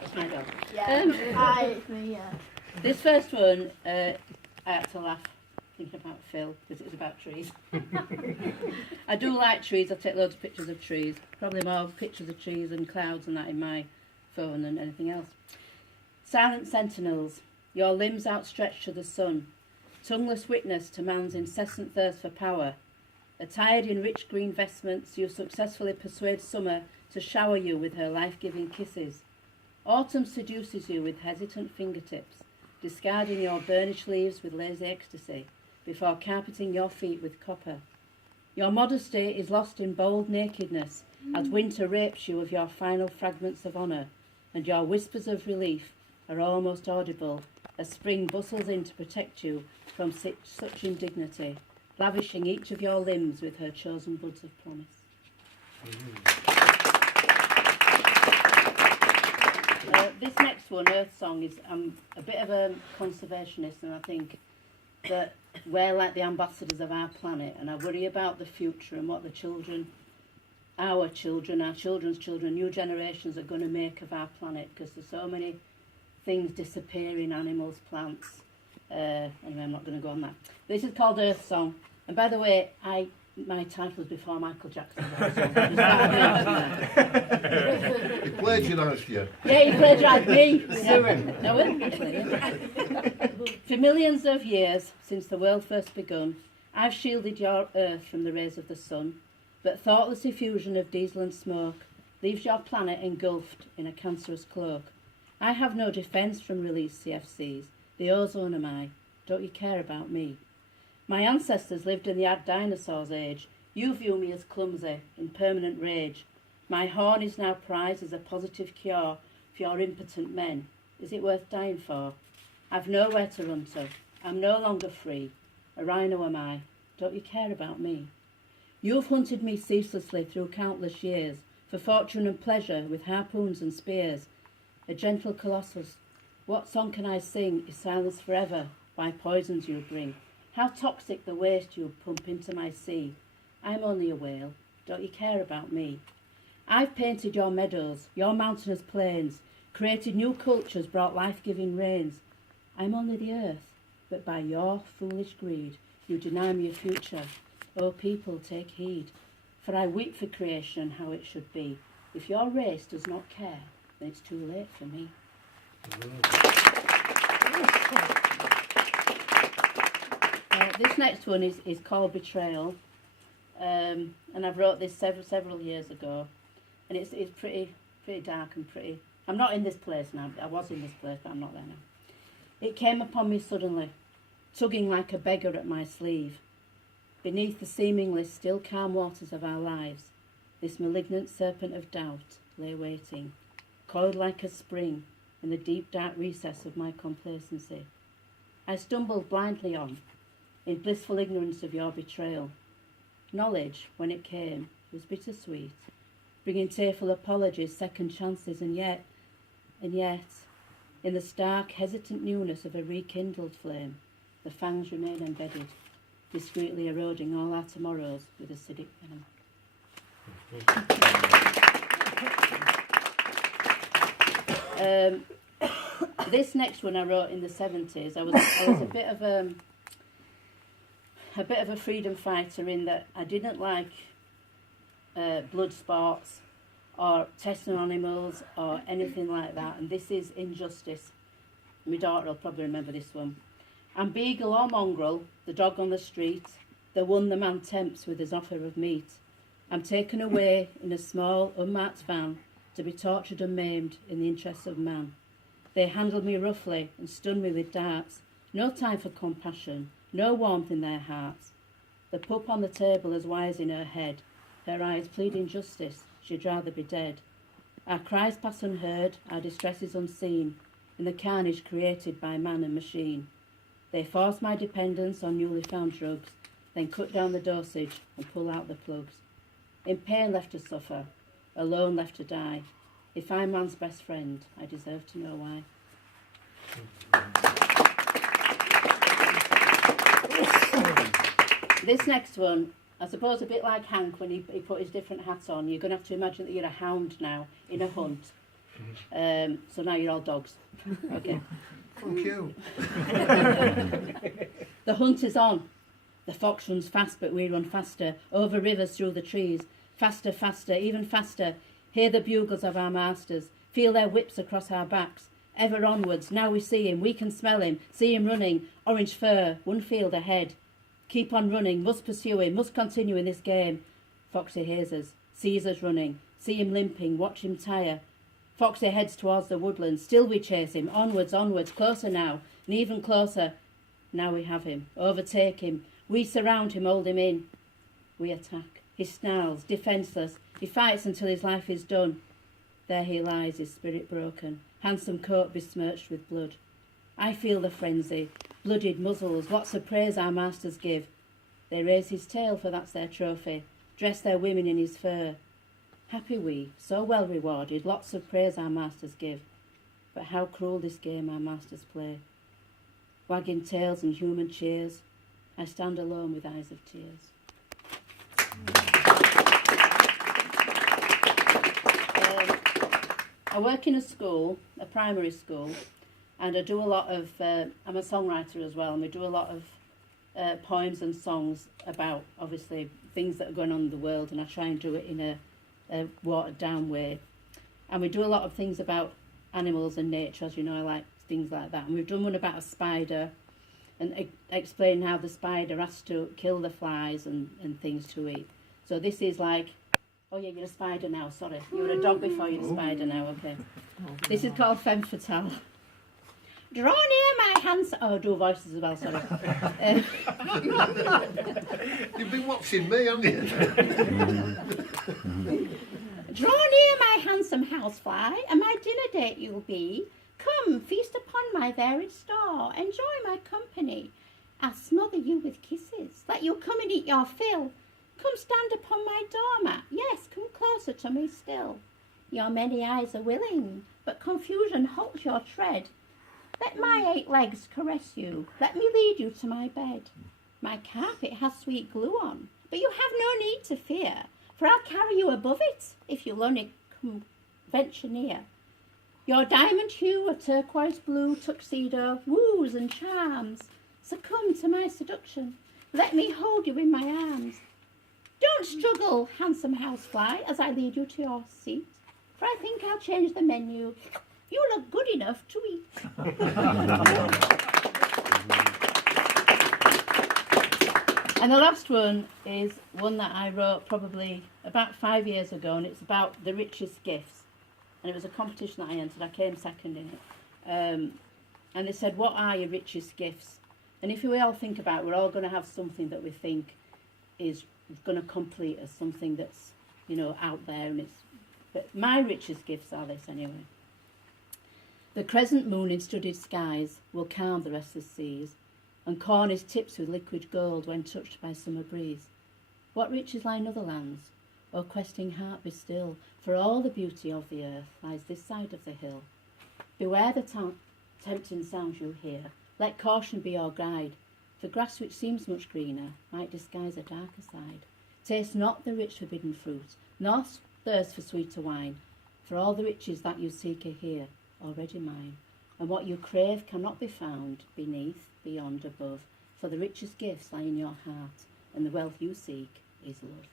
That's my dog. Yeah, it's me, yeah. This first one, I had to laugh thinking about Phil because it was about trees. I do like trees. I take loads of pictures of trees. Probably more pictures of trees and clouds and that in my phone than anything else. Silent sentinels, your limbs outstretched to the sun, tongueless witness to man's incessant thirst for power. Attired in rich green vestments, you successfully persuade summer to shower you with her life-giving kisses. Autumn seduces you with hesitant fingertips, discarding your burnished leaves with lazy ecstasy, before carpeting your feet with copper. Your modesty is lost in bold nakedness, as winter rapes you of your final fragments of honour, and your whispers of relief are almost audible as spring bustles in to protect you from such indignity, lavishing each of your limbs with her chosen buds of promise. This next one, Earth Song, is a bit of a conservationist, and I think that we're like the ambassadors of our planet, and I worry about the future and what the children, our children's children, new generations are going to make of our planet, because there's so many things disappearing, animals, plants. Anyway, I'm not going to go on that. This is called Earth Song, and by the way, my title was before Michael Jackson. He plagiarised you. Yeah, he plagiarised me. No, for millions of years, since the world first begun, I've shielded your earth from the rays of the sun, but thoughtless effusion of diesel and smoke leaves your planet engulfed in a cancerous cloak. I have no defence from released CFCs. The ozone am I. Don't you care about me? My ancestors lived in the Ad Dinosaurs age. You view me as clumsy, in permanent rage. My horn is now prized as a positive cure for your impotent men. Is it worth dying for? I've nowhere to run to. I'm no longer free. A rhino am I. Don't you care about me? You've hunted me ceaselessly through countless years, for fortune and pleasure with harpoons and spears. A gentle colossus, what song can I sing is silence forever, why poisons you bring? How toxic the waste you pump into my sea. I'm only a whale, don't you care about me? I've painted your meadows, your mountainous plains, created new cultures, brought life-giving rains. I'm only the earth, but by your foolish greed, you deny me a future. Oh, people, take heed, for I weep for creation how it should be. If your race does not care, then it's too late for me. This next one is called Betrayal, and I wrote this several years ago, and it's pretty dark and pretty. I'm not in this place now. I was in this place, but I'm not there now. It came upon me suddenly, tugging like a beggar at my sleeve. Beneath the seemingly still calm waters of our lives, this malignant serpent of doubt lay waiting, coiled like a spring in the deep dark recess of my complacency. I stumbled blindly on, in blissful ignorance of your betrayal. Knowledge, when it came, was bittersweet, bringing tearful apologies, second chances, and yet, in the stark, hesitant newness of a rekindled flame, the fangs remain embedded, discreetly eroding all our tomorrows with acidic venom. This next one I wrote in the 70s. I was a bit of a freedom fighter in that I didn't like blood sports or testing on animals or anything like that, and this is Injustice. My daughter will probably remember this one. I'm beagle or mongrel, the dog on the street, the one the man tempts with his offer of meat. I'm taken away in a small, unmarked van to be tortured and maimed in the interests of man. They handled me roughly and stunned me with darts. No time for compassion, no warmth in their hearts. The pup on the table has wires in her head. Her eyes plead injustice, she'd rather be dead. Our cries pass unheard, our distress is unseen, in the carnage created by man and machine. They force my dependence on newly found drugs, then cut down the dosage and pull out the plugs. In pain left to suffer, alone left to die. If I'm man's best friend, I deserve to know why. This next one, I suppose a bit like Hank when he put his different hats on. You're going to have to imagine that you're a hound now in a hunt. So now you're all dogs. Okay. Thank you. The hunt is on. The fox runs fast, but we run faster. Over rivers, through the trees. Faster, faster, even faster. Hear the bugles of our masters. Feel their whips across our backs. Ever onwards, now we see him. We can smell him. See him running. Orange fur, one field ahead. Keep on running, must pursue him, must continue in this game. Foxy hears us, sees us running. See him limping, watch him tire. Foxy heads towards the woodlands. Still we chase him. Onwards, onwards, closer now. And even closer. Now we have him. Overtake him. We surround him, hold him in. We attack. He snarls, defenceless. He fights until his life is done. There he lies, his spirit broken. Handsome coat besmirched with blood. I feel the frenzy. Blooded muzzles, lots of praise our masters give. They raise his tail, for that's their trophy. Dress their women in his fur. Happy we, so well rewarded, lots of praise our masters give. But how cruel this game our masters play. Wagging tails and human cheers, I stand alone with eyes of tears. I work in a school, a primary school, and I do a lot of, I'm a songwriter as well, and we do a lot of poems and songs about, obviously, things that are going on in the world, and I try and do it in a watered down way. And we do a lot of things about animals and nature, as you know, I like things like that. And we've done one about a spider, and explain how the spider has to kill the flies and things to eat. So this is like, oh yeah, you're a spider now, sorry. You were a dog before you're a spider now, okay. This is called Femme Fatale. Draw near my hands. Oh, do voices as well, sorry. You've been watching me, haven't you? Draw near my handsome housefly, and my dinner date you'll be. Come, feast upon my varied store, enjoy my company. I'll smother you with kisses, let you come and eat your fill. Come stand upon my doormat, yes, come closer to me still. Your many eyes are willing, but confusion halts your tread. Let my 8 legs caress you, let me lead you to my bed. My carpet has sweet glue on, but you have no need to fear, for I'll carry you above it, if you'll only come venture near. Your diamond hue, a turquoise blue tuxedo, woos and charms. Succumb to my seduction, let me hold you in my arms. Don't struggle, handsome housefly, as I lead you to your seat, for I think I'll change the menu. You look good enough to eat. And the last one is one that I wrote probably about 5 years ago, and it's about the richest gifts. And it was a competition that I entered. I came second in it. And they said, what are your richest gifts? And if we all think about it, we're all going to have something that we think is going to complete us, something that's, you know, out there. And it's. But my richest gifts are this anyway. The crescent moon in studded skies will calm the restless seas, and corn is tipped with liquid gold when touched by summer breeze. What riches lie in other lands? O questing heart, be still, for all the beauty of the earth lies this side of the hill. Beware the tempting sounds you'll hear. Let caution be your guide, for grass which seems much greener might disguise a darker side. Taste not the rich forbidden fruit, nor thirst for sweeter wine, for all the riches that you seek are here, already mine. And what you crave cannot be found beneath, beyond, above, for the richest gifts lie in your heart, and the wealth you seek is love.